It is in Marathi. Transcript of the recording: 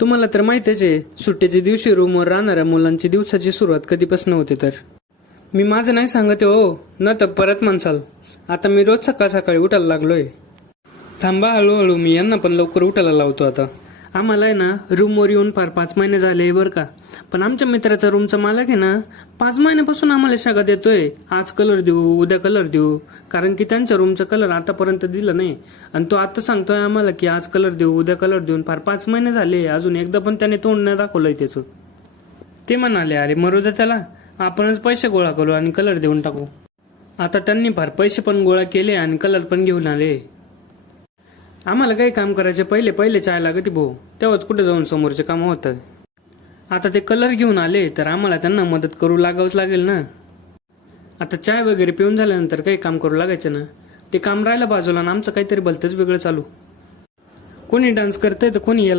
तुम्हाला तर माहितीच आहे, सुट्टीच्या दिवशी रूमवर राहणाऱ्या मुलांची दिवसाची सुरुवात कधीपासून होते तर. मी माझं नाही सांगते हो, न तर परत म्हणसाल. आता मी रोज सकाळ सकाळी उठायला लागलोय. थांबा, हळूहळू मी यांना पण लवकर उठायला लावतो आता. आम्हाला आहे ना रूमवर येऊन फार 5 महिने झाले बरं का. पण आमच्या मित्राचा रूमचा मालक आहे ना 5 महिन्यापासून आम्हाला शागा देतोय, आज कलर देऊ उद्या कलर देऊ. कारण की त्यांच्या रूमचा कलर आतापर्यंत दिला नाही. आणि तो आता सांगतोय आम्हाला की आज कलर देऊ उद्या कलर देऊन फार 5 महिने झाले, अजून एकदा पण त्याने तोंड नाही दाखवलंय त्याचं. ते म्हणाले अरे मरू द्या त्याला, आपणच पैसे गोळा करू आणि कलर देऊन टाकू. आता त्यांनी फार पैसे पण गोळा केले आणि कलर पण घेऊन आले. आम्हाला काही काम करायचे पहिले पहिले चाय लागते भाऊ, तेव्हाच कुठे जाऊन समोरचे काम होतं. आता ते कलर घेऊन आले तर आम्हाला त्यांना मदत करू लागावंच लागेल ना. आता चाय वगैरे पिऊन झाल्यानंतर काही काम करू लागायचं ना. ते काम राहिलं बाजूला आणि आमचं काहीतरी भलतंच वेगळं चालू. कोणी डान्स करतंय तर कोणी याला